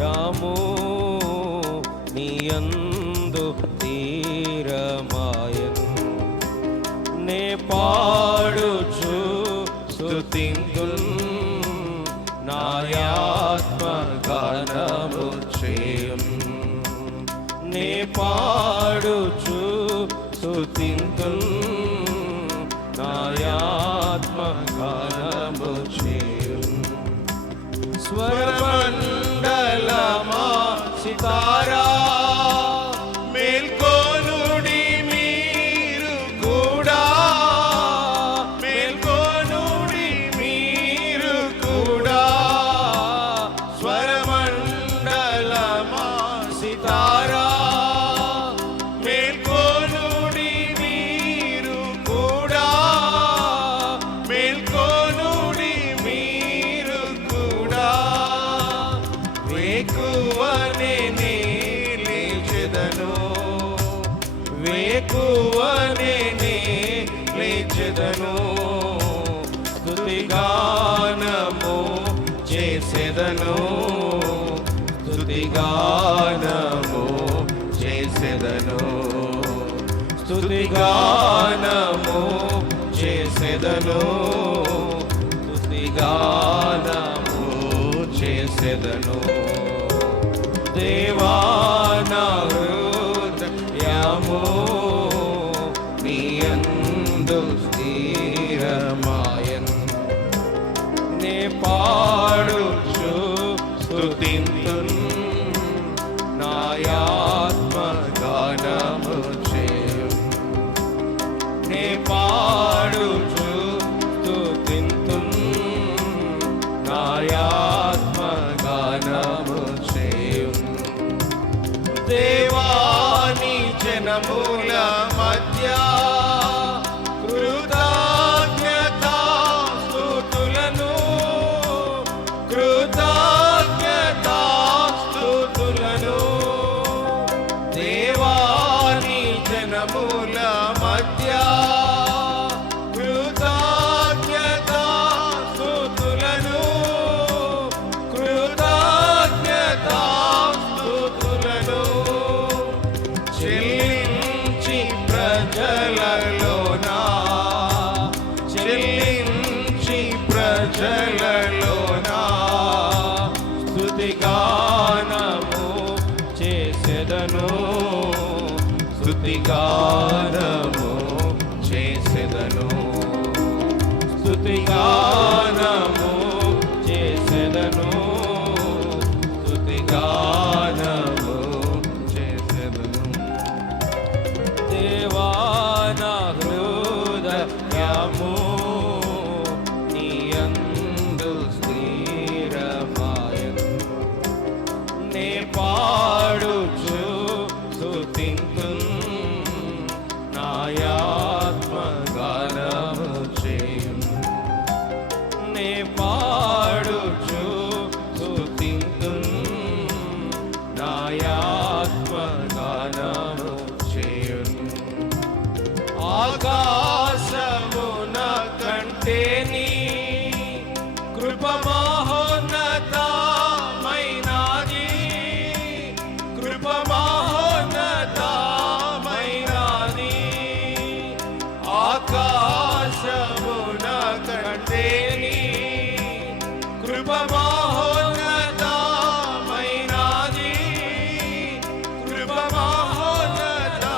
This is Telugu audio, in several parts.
యాము నీయందు తీరమాయను. నే పాడుచు స్తుతింతున్ నాయాత్మ గానము చేయున్. నే పాడుచు స్తుతింతున్ నాయాత్మ గానము చేయున్. స్వరమండలమా సితారా మేల్కోనుడి మీరు కూడా, మేల్కోనుడి మీరు కూడా. స్వరమండలమా సితారా మేల్కోనుడి మీరు కూడా, మేల్కోనుడి మీరు కూడా. వేకువనే లేచెదను, వేకువనే లేచెదను. స్తుతిగానము చేసెదను, స్తుతిగానము చేసెదను. స్తుతిగానము చేసెదను, స్తుతిగానము చేసెదను. దేవా నా హృదయము నీయందు స్థిరమాయను. నే పాడుచు స్తుతింతున్ నాయాత్మ గానము చేయున్. నే పాడుచు స్తుతింతున్ నాయాత్మ గానము చేయున్. దేవాని జనముల మధ్య కృతజ్ఞతా స్తుతులను, కృతజ్ఞతా స్తుతులను. దేవాని జనముల మధ్య కృతజ్ఞతా స్తుతులను, కృతజ్ఞతా స్తుతులను. చెల్లించి ప్రజలలోనా, చెల్లించి ప్రజలలోనా స్తుతిగానము చేసెదను, స్తుతిగానము చేసెదను. స్తుతిగానము చేసెదను, స్తుతిగానము చేసెదను. దేవా నా హృదయము నీయందు స్థిరమాయను. నే పాడుచు స్తుతింతున్ నాయాత్మ గానము చేయున్. నే పాడుచు స్తుతింతున్ నాయాత్మ గానము చేయున్. ఆకాశమున కంటే నీ కృప మహోన్నతమైనది, కృప మహోన్నతమైనది. ఆకాశమున కంటే నీ కృప మహోన్నతమైనది, కృప మహోన్నతమైనది.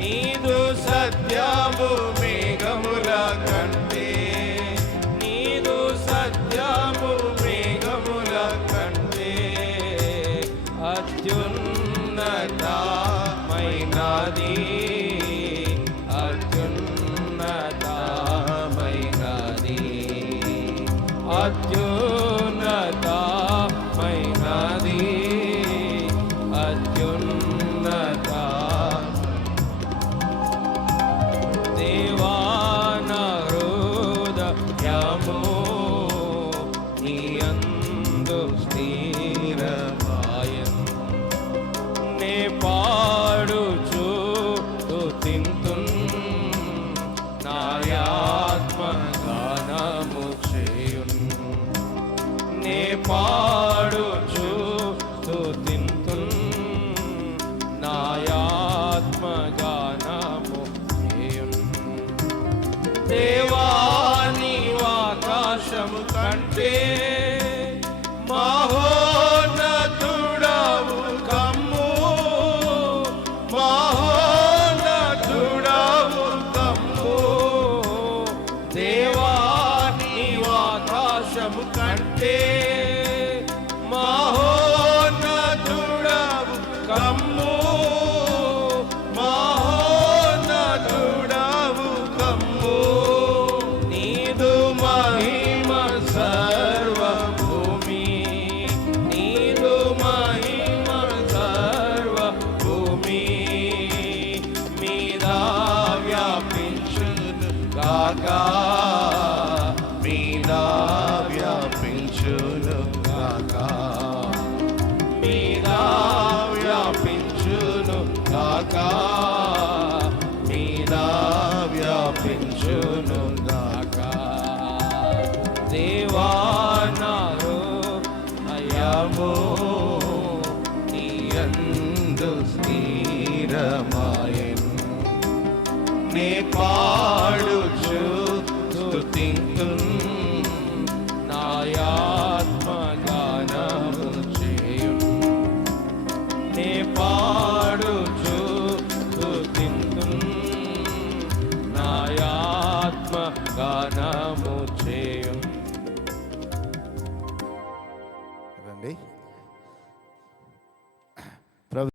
నీదు సత్యము మేఘముల కంటే, నీదు సత్యము మేఘముల కంటే అత్యున్నతమైనది.